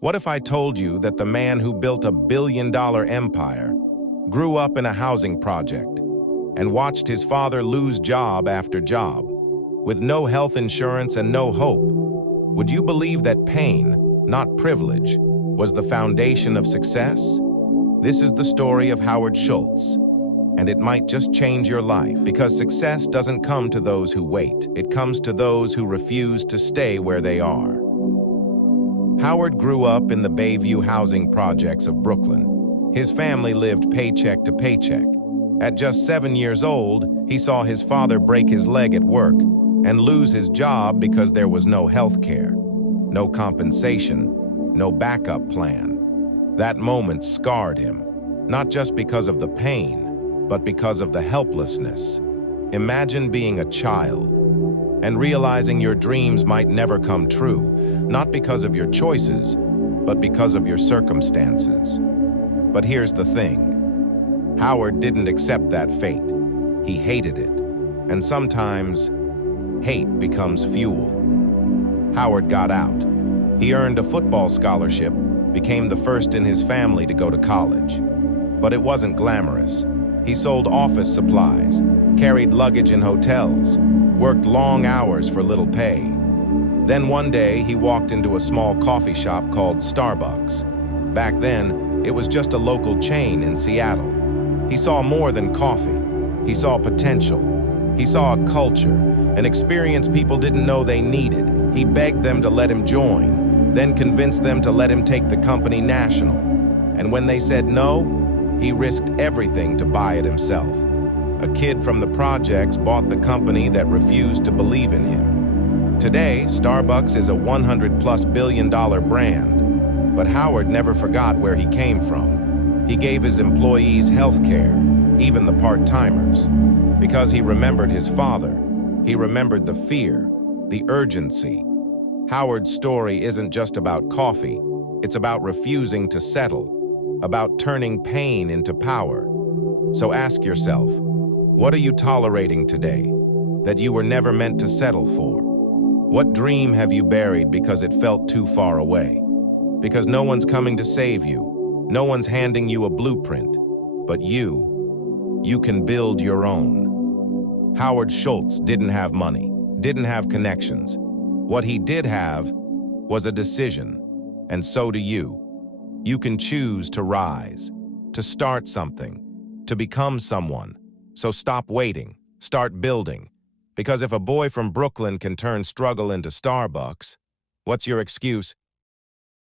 What if I told you that the man who built a billion-dollar empire grew up in a housing project and watched his father lose job after job, with no health insurance and no hope? Would you believe that pain, not privilege, was the foundation of success? This is the story of Howard Schultz, and it might just change your life, because success doesn't come to those who wait. It comes to those who refuse to stay where they are. Howard grew up in the Bayview housing projects of Brooklyn. His family lived paycheck to paycheck. At just 7 years old, he saw his father break his leg at work and lose his job because there was no health care, no compensation, no backup plan. That moment scarred him, not just because of the pain, but because of the helplessness. Imagine being a child and realizing your dreams might never come true, not because of your choices, but because of your circumstances. But here's the thing. Howard didn't accept that fate. He hated it. And sometimes, hate becomes fuel. Howard got out. He earned a football scholarship, became the first in his family to go to college. But it wasn't glamorous. He sold office supplies, carried luggage in hotels, worked long hours for little pay. Then one day, he walked into a small coffee shop called Starbucks. Back then, it was just a local chain in Seattle. He saw more than coffee. He saw potential. He saw a culture, an experience people didn't know they needed. He begged them to let him join, then convinced them to let him take the company national. And when they said no, he risked everything to buy it himself. A kid from the projects bought the company that refused to believe in him. Today, Starbucks is a $100+ billion brand, but Howard never forgot where he came from. He gave his employees health care, even the part-timers, because he remembered his father. He remembered the fear, the urgency. Howard's story isn't just about coffee. It's about refusing to settle, about turning pain into power. So ask yourself, what are you tolerating today that you were never meant to settle for? What dream have you buried because it felt too far away? Because no one's coming to save you. No one's handing you a blueprint. But you can build your own. Howard Schultz didn't have money, didn't have connections. What he did have was a decision, and so do you. You can choose to rise, to start something, to become someone. So stop waiting, start building. Because if a boy from Brooklyn can turn struggle into Starbucks, what's your excuse?